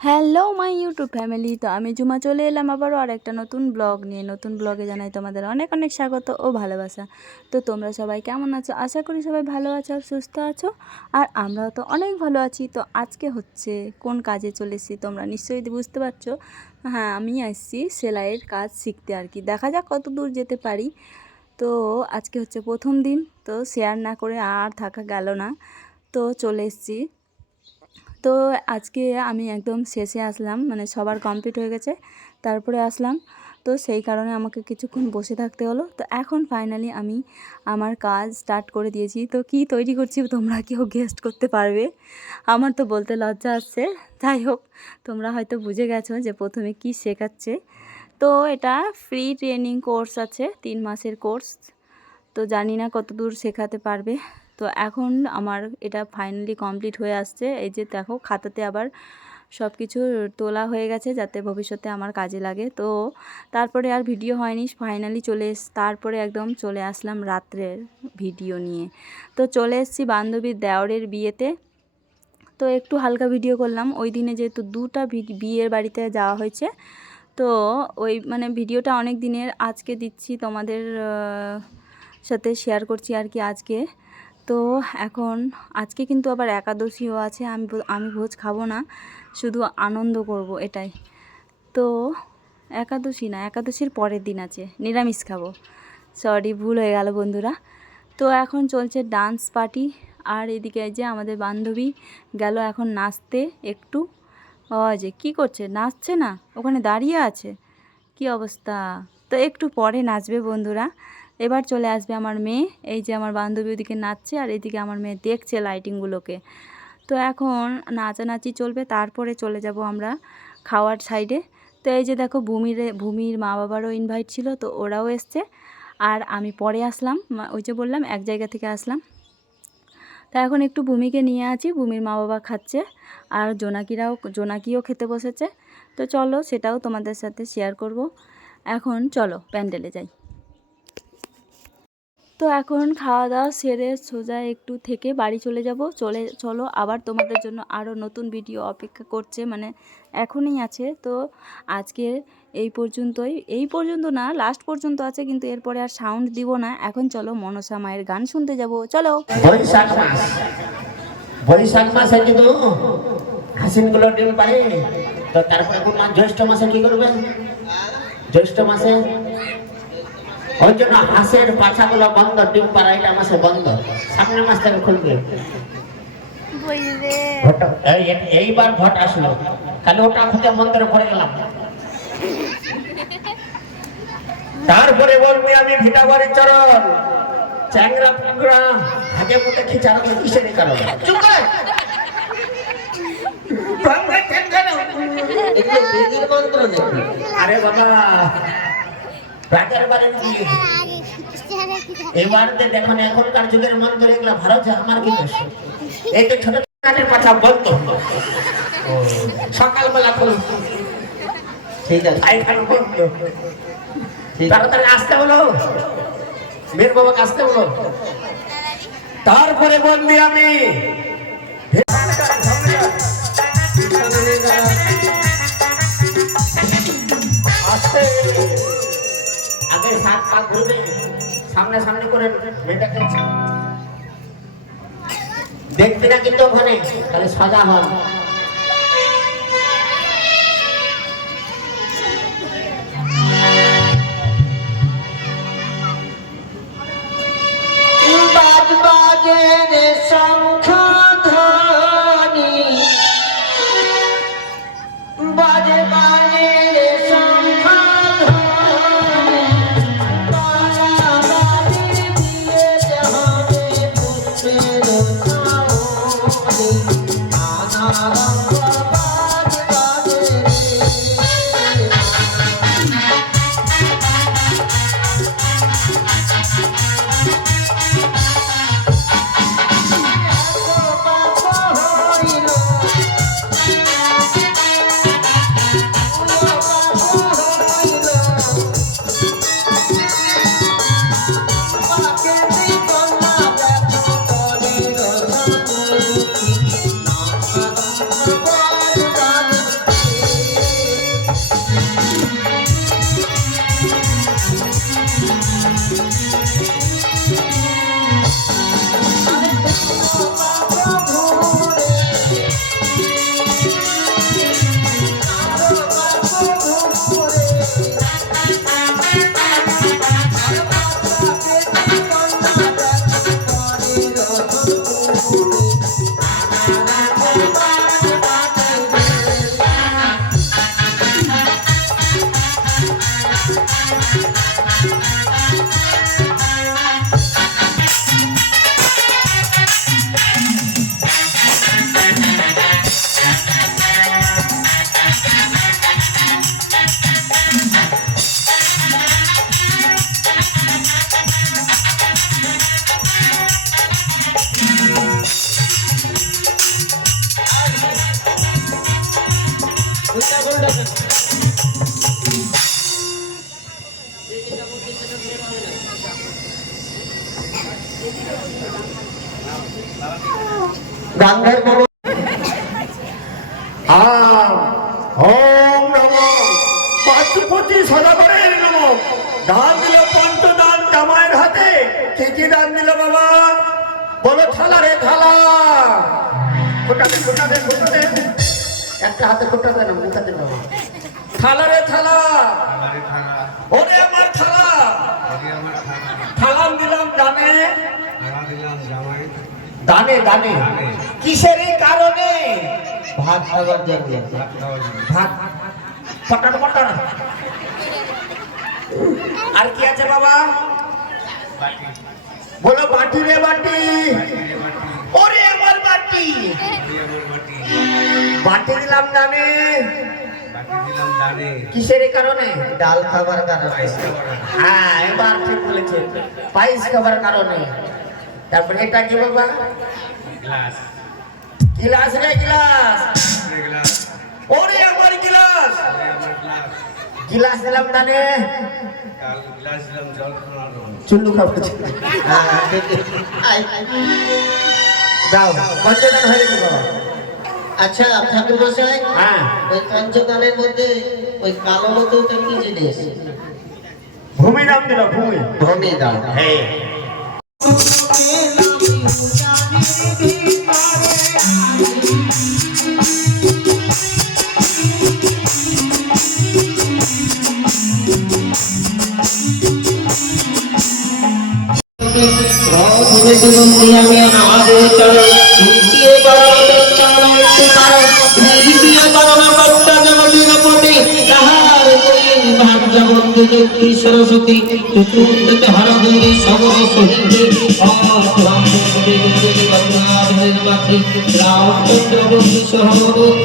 Hello my YouTube family. তো আমি জুমা চলে এলাম আবারও আর একটা নতুন ব্লগ নিয়ে। নতুন ব্লগে জানাই তোমাদের অনেক অনেক স্বাগত ও ভালোবাসা। তো তোমরা সবাই কেমন আছো? আশা করি সবাই ভালো আছো আর সুস্থ আছো, আর আমরাও তো অনেক ভালো আছি। তো আজকে হচ্ছে কোন কাজে চলে এসেছি তোমরা নিশ্চয়ই বুঝতে পারছো। হ্যাঁ, আমি আসছি সেলাইয়ের কাজ শিখতে আর কি। দেখা যাক কত দূর যেতে পারি। তো আজকে হচ্ছে প্রথম দিন, তো শেয়ার না করে আর থাকা গেল না, তো চলে এসেছি। তো আজকে আমি একদম শেষে আসলাম, মানে সবার কমপ্লিট হয়ে গেছে তারপরে আসলাম। তো সেই কারণে আমাকে কিছুক্ষণ বসে থাকতে হলো। তো এখন ফাইনালি আমি আমার কাজ স্টার্ট করে দিয়েছি। তো কি তৈরি করছি তোমরা কেউ গেস্ট করতে পারবে? আমার তো বলতে লজ্জা আসছে। যাই হোক, তোমরা হয়তো বুঝে গেছো যে প্রথমে কি শেখাচ্ছে। তো এটা ফ্রি ট্রেনিং কোর্স আছে, 3 মাসের কোর্স। তো জানি না কত দূর শেখাতে পারবে। তো এখন আমার এটা ফাইনালি কমপ্লিট হয়ে আসছে। এই যে দেখো, খাতাতে আবার সব কিছু তোলা হয়ে গেছে যাতে ভবিষ্যতে আমার কাজে লাগে। তো তারপরে আর ভিডিও হয়নি, ফাইনালি তারপরে একদম চলে আসলাম রাত্রের ভিডিও নিয়ে। তো চলে এসেছি বান্ধবীর দেওরের বিয়েতে। তো একটু হালকা ভিডিও করলাম ওই দিনে, যেহেতু 2টা বিয়ের বাড়িতে যাওয়া হয়েছে। তো ওই মানে ভিডিওটা অনেক দিনের, আজকে দিচ্ছি তোমাদের সাথে শেয়ার করছি আর কি আজকে। তো এখন আজকে কিন্তু আবার একাদশীও আছে। আমি ভোজ খাবো না, শুধু আনন্দ করব এটাই। তো একাদশী না, একাদশীর পরের দিন আছে, নিরামিষ খাবো। সরি, ভুল হয়ে গেল বন্ধুরা। তো এখন চলছে ডান্স পার্টি। আর এদিকে যে আমাদের বান্ধবী গেল এখন নাচতে একটু। যে কী করছে, নাচছে না, ওখানে দাঁড়িয়ে আছে, কি অবস্থা। তো একটু পরে নাচবে বন্ধুরা। এবার চলে আসবে আমার মেয়ে। এই যে আমার বান্ধবী ওদিকে নাচছে আর এদিকে আমার মেয়ে দেখছে লাইটিংগুলোকে। তো এখন নাচানাচি চলবে, তারপরে চলে যাব আমরা খাওয়ার সাইডে। তো এই যে দেখো, ভূমির মা বাবারও ইনভাইট ছিল, তো ওরাও এসছে। আর আমি পরে আসলাম, ওই যে বললাম এক জায়গা থেকে আসলাম। তা এখন একটু ভূমিকে নিয়ে আছি, ভূমির মা বাবা খাচ্ছে আর জোনাকিও খেতে বসেছে। তো চলো সেটাও তোমাদের সাথে শেয়ার করব। এখন চলো প্যান্ডেলে যাই। তো এখন খাওয়া দাওয়া সেরে সোজা একটু থেকে বাড়ি চলে যাব। চলো আবার তোমাদের জন্য আরও নতুন ভিডিও অপেক্ষা করছে, মানে এখনই আছে। তো আজকে এই পর্যন্ত না, লাস্ট পর্যন্ত আছে, কিন্তু এরপরে আর সাউন্ড দিব না। এখন চলো মনসা মায়ের গান শুনতে যাব, চলো। বৈশাখ মাসে কিন্তু হাসিনগুলো ডিম পারে। তো তারপরে কোন মাস? জ্যৈষ্ঠ মাসে কি করবে? জ্যৈষ্ঠ মাসে ওই জন্য হাঁসের বাচ্চাগুলো বন্ধ, ডিম পাড়া এটা মাসে বন্ধ, সামনের মাস থেকে খুলবে। এইবার ভোট আসলো, খালি ওটা খুঁজে মন্দিরে পড়ে গেলাম। তারপরে বলবি আমি ভিটা বাড়ির চরণ চ্যাংরা পুংরা হাতে মুখে খিচানো কিসের কারণে? আরে বাবা, রাজার বাড়ির বিয়ে এবার দেখুন, এখনকার যুগের মন্ত্র এগুলো ভারত আমার কি দোষ? এই তো ছোট কানের কথা বলতো সকালবেলা করো, ঠিক আছে এখানে বলতো তাড়াতাড়ি আসতে হলো, মেয়ের বাবাকে আসতে হলো। তারপরে বলবি আমি আগে 7 পা ঘুরবে, সামনে সামনে করে মেয়েটাকে দেখবি না কিন্তু ওখানে, তাহলে সাজা হন। বাজে রে শঙ্খ ধ্বনি, বাজে বাজে রে শঙ্খ ধ্বনি, তারা বাজে দিয়ে যাবে পুত্রের খাওনি, আনা গাঙ্গের বড় ওম নমঃ পাঁচপতি সদাগরের নমঃ। দান দিল পঞ্চদান জামাইয়ের হাতে। কি দান দিল বাবা? বলো থালা রে থালা। খোটা দে একটা হাতে খোটা দেন মুখা দেন বাবা। থালা রে থালা। ওরে আমার থালা। থালাম দিলাম দানে দানে দানে। কিসের এই কারণে? ভাত খাবার জন্য। ভাত পটার পটার। আর কি আছে বাবা? বলো বাটি রে বাটি। ওরে আমার বাটি। বাটি দিলাম দানে। কিসের এই কারণে? ডাল খাবার কারণে। হ্যাঁ এবার ঠিক বলেছে, পায়েস খাবার কারণে। তারপরে এটা কি বাবা? গ্লাস। গিলাস রে গিলাস। ওরে আমার গিলাস। গিলাস দিলাম দানে। চুল্লু খাবো। যাও পঞ্চদান হয়ে গেছে বাবা। আচ্ছা ঠাকুর মশাই, হ্যাঁ ওই পঞ্চদানের মধ্যে ওই কালো মতোটা কি জিনিস? ভূমি নাম দিল ভূমি। ধনে দাও। হ্যাঁ সরস্বতী চতুর্থ হরদুরি সবরসতী রামচন্দ্রবতী সহবতী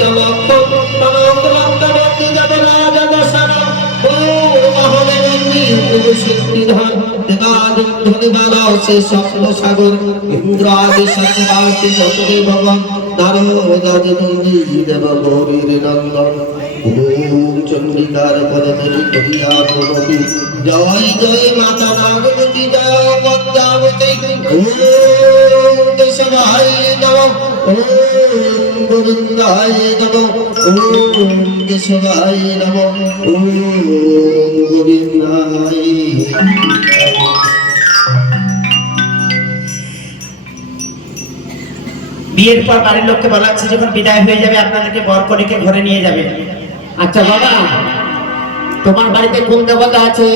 রাজা দশরা ও সে সপ্ত সাগর ইন্দ্র আদি সত্যবাসী যতকে ভগবান দেব গৌরীর নন্দন ওম চন্ডিকার পদতলি কহিয়া প্রগতি জয় জয় মাতা নাগবতী জয় পদ্মাবতী ওম কেশবায় নমঃ ওম গোবিন্দায় নমঃ ওম কেশবায় নমঃ ওম গোবিন্দায়। বিয়ের পর বাড়ির লোককে বলা হচ্ছে যখন বিদায় হয়ে যাবে আপনাদেরকে বর কনেকে ঘরে নিয়ে যাবে। আচ্ছা বাবা, তোমার বাড়িতে কোন দেবতা আছে?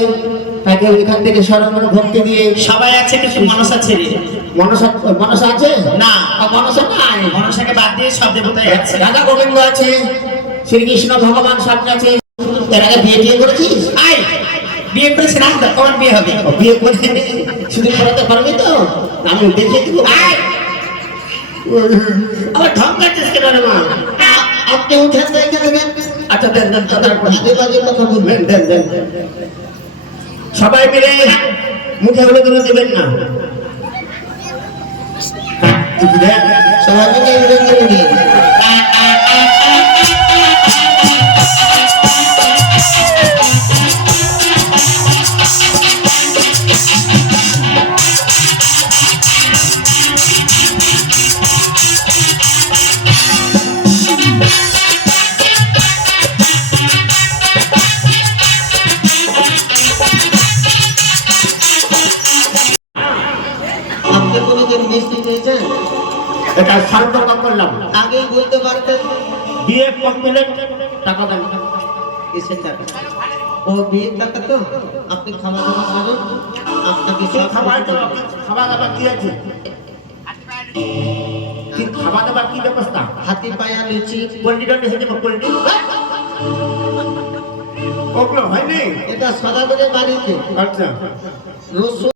তাকে ওইখান থেকে সরবর ভক্তি দিয়ে। সবাই আছে কিন্তু মনসা ছেড়ে। মনসা মনসা আছে না, মনসা নাই। মনসাকে বাদ দিয়ে সব দেবতাই আছে। রাধা গোবিন্দ আছে, শ্রীকৃষ্ণ ভগবান সামনে আছে। এর আগে বিয়ে করেছিস? আয় বিয়ে করেছে না তো কখন বিয়ে হবে? বিয়ে করে শুধু করাতে পারবি তো? আমি দেখে দিব। আয় আবার ঢং কাটছিস কেন রে মা? আপনি উঠে দেখে দেবেন। আচ্ছা দেন দেন তারপর আগে বাজে কথা বলবেন। দেন দেন দেন। সবাই মিলে মুখে হলে কোনো দেবেন না। দেন। সবাই মিলে ইংরেজি বলি। আপনি কোনোদিন মিষ্টি খেয়েছেন? এটা সার্থক করলাম। আগেই বলতে পারতেন। বিয়ে কমপ্লিট টাকা দেন। কিসের টাকা? ও বিয়ের টাকা তো। আপনি খাওয়া দাওয়া করেন, আপনাকে সব খাবার দাবার খাওয়া দাবার কি আছে? কি খাওয়া দাবার কি ব্যবস্থা? হাতি পায়া লুচি। কোল্ডি ডন্ডি হয়ে যাবে কোল্ডি। ওগুলো হয়নি। এটা সদাগরের বাড়িতে আচ্ছা রসুন